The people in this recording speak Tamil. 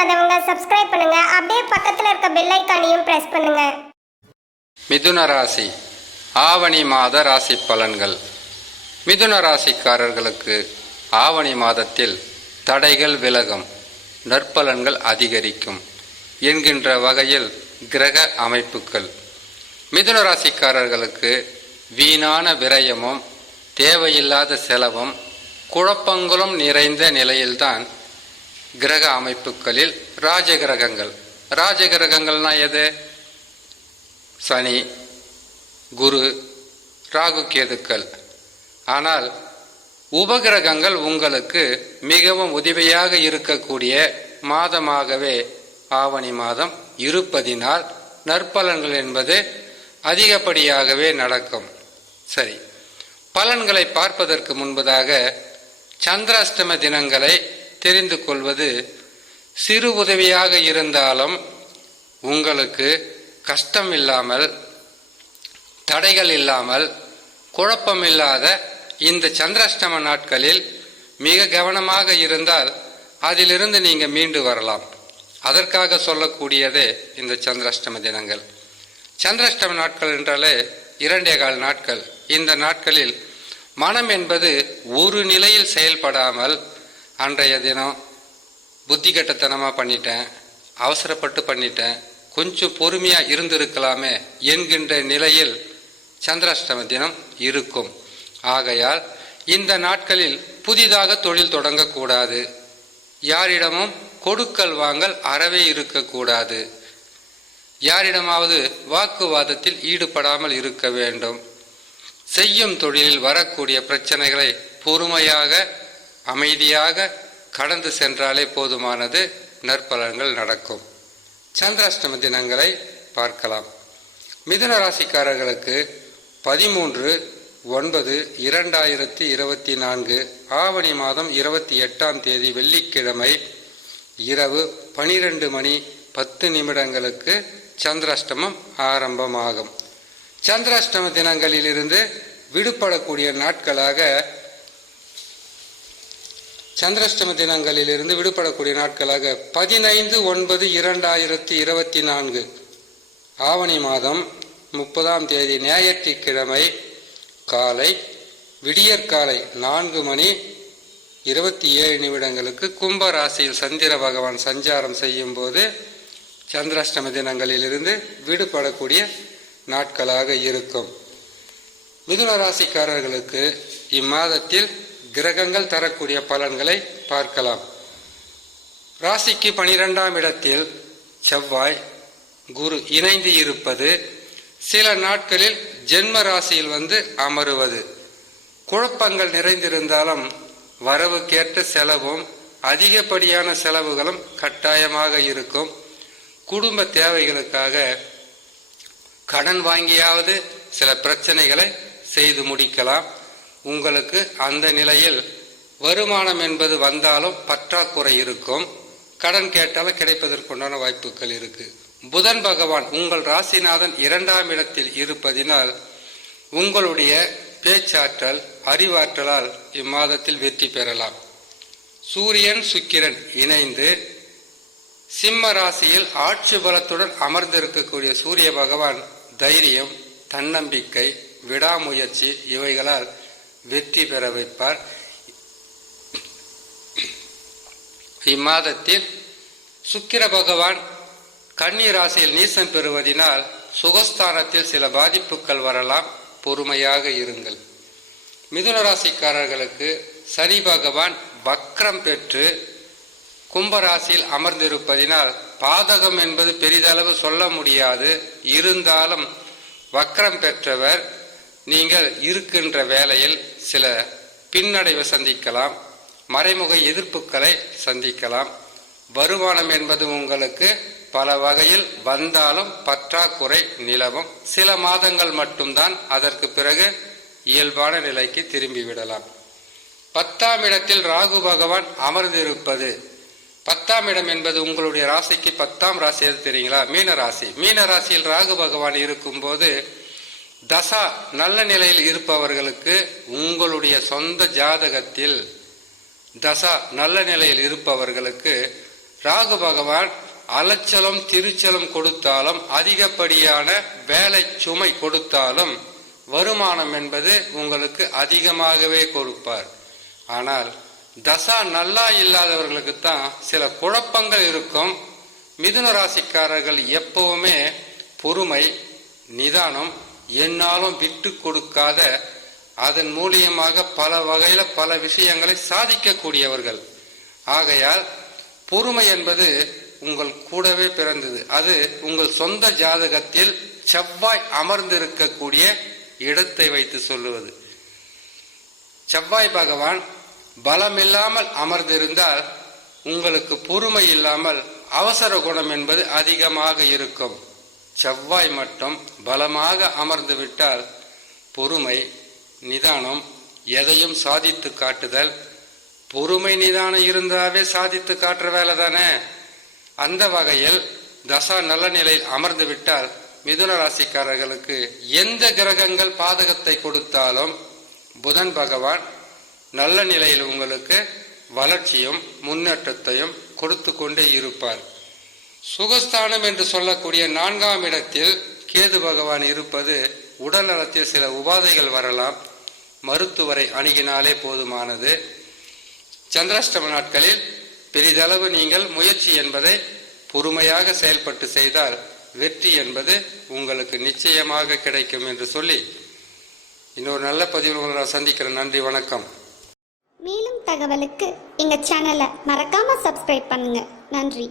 பண்ணாதவங்க சப்ஸ்கிரைப் பண்ணுங்க. அப்படியே பக்கத்துல இருக்க பெல் ஐகானையும் பிரஸ் பண்ணுங்க. மிதுன ராசி ஆவணி மாத ராசி பலன்கள். மிதுன ராசிக்காரர்களுக்கு ஆவணி மாதத்தில் தடைகள் விலகும், நற்பலன்கள் அதிகரிக்கும் என்கின்ற வகையில் கிரக அமைப்புகள். மிதுன ராசிக்காரர்களுக்கு வீணான விரயமும் தேவையில்லாத செலவும் குழப்பங்களும் நிறைந்த நிலையில்தான் கிரக அமைப்புகளில் ராஜகிரகங்கள். ராஜகிரகங்கள்னா எது? சனி, குரு, ராகு, கேதுக்கள். ஆனால் உபகிரகங்கள் உங்களுக்கு மிகவும் உதவியாக இருக்கக்கூடிய மாதமாகவே ஆவணி மாதம் இருப்பதினால் நற்பலன்கள் என்பது அதிகப்படியாகவே நடக்கும். சரி, பலன்களை பார்ப்பதற்கு முன்பதாக சந்திராஷ்டம தினங்களை தெரிந்து கொள்வது சிறு உதவியாக இருந்தாலும் உங்களுக்கு கஷ்டம் இல்லாமல், தடைகள் இல்லாமல், குழப்பம் இல்லாத இந்த சந்திராஷ்டம நாட்களில் மிக கவனமாக இருந்தால் அதிலிருந்து நீங்கள் மீண்டு வரலாம். அதற்காக சொல்லக்கூடியதே இந்த சந்திராஷ்டம தினங்கள். சந்திராஷ்டம நாட்கள் என்றாலே 2.25 நாட்கள். இந்த நாட்களில் மனம் என்பது ஒரு நிலையில் செயல்படாமல், அன்றைய தினம் புத்தி கட்டத்தனமாக பண்ணிட்டேன், அவசரப்பட்டு பண்ணிட்டேன், கொஞ்சம் பொறுமையாக இருந்திருக்கலாமே என்கின்ற நிலையில் சந்திராஷ்டம தினம் இருக்கும். ஆகையால் இந்த நாட்களில் புதிதாக தொழில் தொடங்கக்கூடாது. யாரிடமும் கொடுக்கல் வாங்கல் அறவே இருக்கக்கூடாது. யாரிடமாவது வாக்குவாதத்தில் ஈடுபடாமல் இருக்க வேண்டும். செய்யும் தொழிலில் வரக்கூடிய பிரச்சனைகளை பொறுமையாக, அமைதியாக கடந்து சென்றாலே போதுமானது, நற்பலன்கள் நடக்கும். சந்திராஷ்டம தினங்களை பார்க்கலாம். மிதுன ராசிக்காரர்களுக்கு 13/9/2024 ஆவணி மாதம் 28ஆம் தேதி வெள்ளிக்கிழமை இரவு 12:10 சந்திராஷ்டமம் ஆரம்பமாகும். சந்திராஷ்டம தினங்களிலிருந்து விடுபடக்கூடிய நாட்களாக 15/9/2024 ஆவணி மாதம் 30ஆம் தேதி ஞாயிற்றுக்கிழமை காலை விடியற்காலை 4:27 கும்ப ராசியில் சந்திர பகவான் சஞ்சாரம் செய்யும் போது சந்திராஷ்டம தினங்களிலிருந்து விடுபடக்கூடிய நாட்களாக இருக்கும். மிதுன ராசிக்காரர்களுக்கு இம்மாதத்தில் கிரகங்கள் தரக்கூடிய பலன்களை பார்க்கலாம். ராசிக்கு 12ஆம் இடத்தில் செவ்வாய், குரு இணைந்து இருப்பது, சில நாட்களில் ஜென்ம ராசியில் அமருவது குழப்பங்கள் நிறைந்திருந்தாலும் வரவுக்கேற்ற செலவும் அதிகப்படியான செலவுகளும் கட்டாயமாக இருக்கும். குடும்ப தேவைகளுக்காக கடன் வாங்கியாவது சில பிரச்சனைகளை செய்து முடிக்கலாம். உங்களுக்கு அந்த நிலையில் வருமானம் என்பது வந்தாலும் பற்றாக்குறை இருக்கும். கடன் கேட்டாலும் கிடைப்பதற்குண்டான வாய்ப்புகள் இருக்கு. புதன் பகவான் உங்கள் ராசிநாதன் 2ஆம் இடத்தில் இருப்பதினால் உங்களுடைய பேச்சாற்றல், அறிவாற்றலால் இம்மாதத்தில் வெற்றி பெறலாம். சூரியன், சுக்கிரன் இணைந்து சிம்ம ராசியில் ஆட்சி பலத்துடன் அமர்ந்திருக்கக்கூடிய சூரிய பகவான் தைரியம், தன்னம்பிக்கை, விடாமுயற்சி இவைகளால் வெற்றி பெற வைப்பார். இம்மாதத்தில் சுக்கிர பகவான் கன்னி ராசியில் நீசம் பெறுவதினால் சுகஸ்தானத்தில் சில பாதிப்புகள் வரலாம். பொறுமையாக இருங்கள். மிதுன ராசிக்காரர்களுக்கு சனி பகவான் வக்ரம் பெற்று கும்பராசியில் அமர்ந்திருப்பதினால் பாதகம் என்பது பெரிதளவு சொல்ல முடியாது. இருந்தாலும் வக்ரம் பெற்றவர் நீங்கள் இருக்கின்ற வேளையில் சில பின்னடைவை சந்திக்கலாம், மறைமுக எதிர்ப்புகளை சந்திக்கலாம். வருமானம் என்பது உங்களுக்கு பல வகையில் வந்தாலும் பற்றாக்குறை நிலவும். சில மாதங்கள் மட்டும்தான், அதற்கு பிறகு இயல்பான நிலைக்கு திரும்பிவிடலாம். 10ஆம் இடத்தில் ராகு பகவான் அமர்ந்திருப்பது, 10ஆம் இடம் என்பது உங்களுடைய ராசிக்கு 10ஆம் ராசி எது தெரியுங்களா? மீன ராசி. மீன ராசியில் ராகு பகவான் இருக்கும்போது தசா நல்ல நிலையில் இருப்பவர்களுக்கு, உங்களுடைய சொந்த ஜாதகத்தில் தசா நல்ல நிலையில் இருப்பவர்களுக்கு ராகு பகவான் அலைச்சலும் திருச்சலும் கொடுத்தாலும், அதிகப்படியான வேலை சுமை கொடுத்தாலும் வருமானம் என்பது உங்களுக்கு அதிகமாகவே கொடுப்பார். ஆனால் தசா நல்லா இல்லாதவர்களுக்கு தான் சில குழப்பங்கள் இருக்கும். மிதுன ராசிக்காரர்கள் எப்பவுமே பொறுமை, நிதானம், என்னாலும் விட்டு கொடுக்காத, அதன் மூலியமாக பல வகையில பல விஷயங்களை சாதிக்கக்கூடியவர்கள். ஆகையால் பொறுமை என்பது உங்கள் கூடவே பிறந்தது. அது உங்கள் சொந்த ஜாதகத்தில் செவ்வாய் அமர்ந்திருக்கக்கூடிய இடத்தை வைத்து சொல்லுவது. செவ்வாய் பகவான் பலமில்லாமல் அமர்ந்திருந்தால் உங்களுக்கு பொறுமை இல்லாமல் அவசர குணம் என்பது அதிகமாக இருக்கும். செவ்வாய் மட்டும் பலமாக அமர்ந்து விட்டால் பொறுமை, நிதானம், எதையும் சாதித்து காட்டுதல். பொறுமை நிதானம் இருந்தாவே சாதித்து காட்டுற வேலை தானே. அந்த வகையில் தசா நல்ல நிலையில் அமர்ந்து விட்டால் மிதுன ராசிக்காரர்களுக்கு எந்த கிரகங்கள் பாதகத்தை கொடுத்தாலும் புதன் பகவான் நல்ல நிலையில் உங்களுக்கு வளர்ச்சியும் முன்னேற்றத்தையும் கொடுத்து கொண்டே இருப்பார். சுகஸ்தானம் என்று சொல்லக்கூடிய 4ஆம் இடத்தில் கேது பகவான் இருப்பது உடல் நலத்தில் சில உபாதைகள் வரலாம். மருத்துவரை அணுகினாலே போதுமானது. சந்திராஷ்டம நாட்களில் பெரிதளவு நீங்கள் முயற்சி என்பதை பொறுமையாக செயல்பட்டு செய்தால் வெற்றி என்பது உங்களுக்கு நிச்சயமாக கிடைக்கும் என்று சொல்லி இன்னொரு நல்ல பதிவில் உங்களை சந்திக்கிறேன். நன்றி, வணக்கம். மேலும் தகவலுக்கு எங்க சேனலை மறக்காம சப்ஸ்கிரைப் பண்ணுங்க. நன்றி.